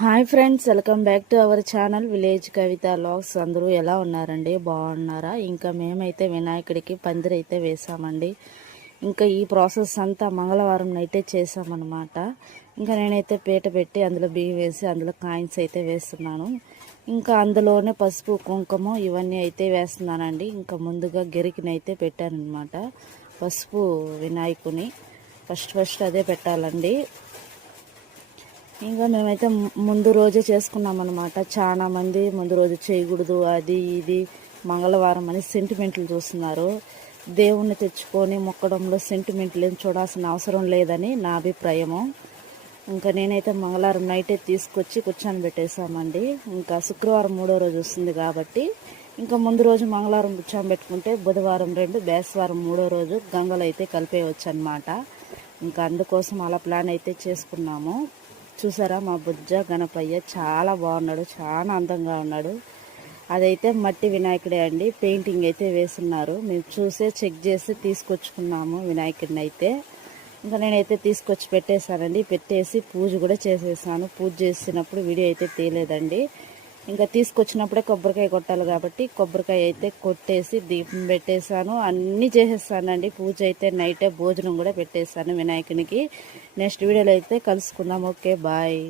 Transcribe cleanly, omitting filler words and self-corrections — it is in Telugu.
Hi friends, welcome back to our channel village Kavitha vlogs. అందరూ ఎలా ఉన్నారండి? బాగున్నారా? ఇంకా మేమైతే వినాయకుడికి పందిరైతే వేసామండి. ఇంకా ఈ ప్రాసెస్ అంతా మంగళవారం నైటే చేసామన్నమాట. ఇంకా నేనైతే పీట పెట్టి అందులో బియ్యం వేసి అందులో కాయిన్స్ అయితే వేస్తున్నాను. ఇంకా అందులోనే పసుపు కుంకుమ ఇవన్నీ అయితే వేస్తున్నానండి. ఇంకా ముందుగా గెరికినైతే పెట్టానమాట. పసుపు వినాయకుని ఫస్ట్ అదే పెట్టాలండి. ఇంకా మేమైతే ముందు రోజే చేసుకున్నాం అనమాట. చాలా మంది ముందు రోజు చేయకూడదు, అది ఇది మంగళవారం అని సెంటిమెంట్లు చూస్తున్నారు. దేవుణ్ణి తెచ్చుకొని మొక్కడంలో సెంటిమెంట్లు ఏం చూడాల్సిన అవసరం లేదని నా అభిప్రాయము. ఇంకా నేనైతే మంగళవారం నైటే తీసుకొచ్చి కూర్చొని పెట్టేశామండి. ఇంకా శుక్రవారం 3వ రోజు వస్తుంది కాబట్టి ఇంకా ముందు రోజు మంగళవారం కూర్చొని పెట్టుకుంటే బుధవారం 2, బేస్తవారం 3వ రోజు గంగలు అయితే కలిపేయవచ్చు అనమాట. ఇంకా అందుకోసం అలా ప్లాన్ అయితే చేసుకున్నాము. చూసారా, మా బుజ్జ గణపయ్య చాలా బాగున్నాడు, చాలా అందంగా ఉన్నాడు. అదైతే మట్టి వినాయకుడే అండి. పెయింటింగ్ అయితే వేస్తున్నారు. మేము చెక్ చేసి తీసుకొచ్చుకున్నాము వినాయకుడిని అయితే. ఇంకా నేనైతే తీసుకొచ్చి పెట్టేశానండి. పెట్టేసి పూజ కూడా చేసేసాను. పూజ చేసినప్పుడు వీడియో అయితే తీయలేదండి. ఇంకా తీసుకొచ్చినప్పుడే కొబ్బరికాయ కొట్టాలి కాబట్టి కొబ్బరికాయ అయితే కొట్టేసి దీపం పెట్టేశాను. అన్నీ చేసేసానండి. పూజ అయితే నైటే భోజనం కూడా పెట్టేశాను వినాయకునికి. నెక్స్ట్ వీడియోలో అయితే కలుసుకుందాం. Okay, bye.